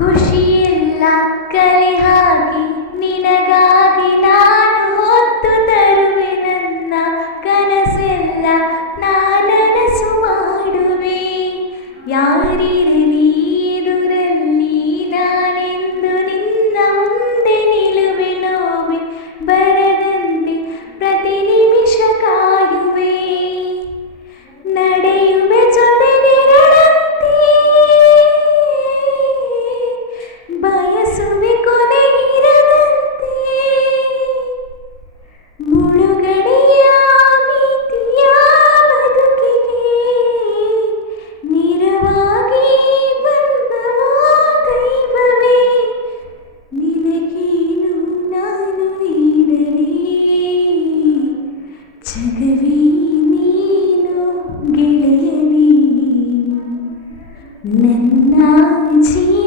ಖುಷಿಯೆಲ್ಲ ಕಲೆ ಹಾಕಿ ನಿನಗಾಗಿ ನಾನು ಹೊತ್ತು ತರುವೆ ನನ್ನ ಕನಸೆಲ್ಲ ನಾನನಸು ಮಾಡುವೆ. ಯಾರಿರಲಿ 明明如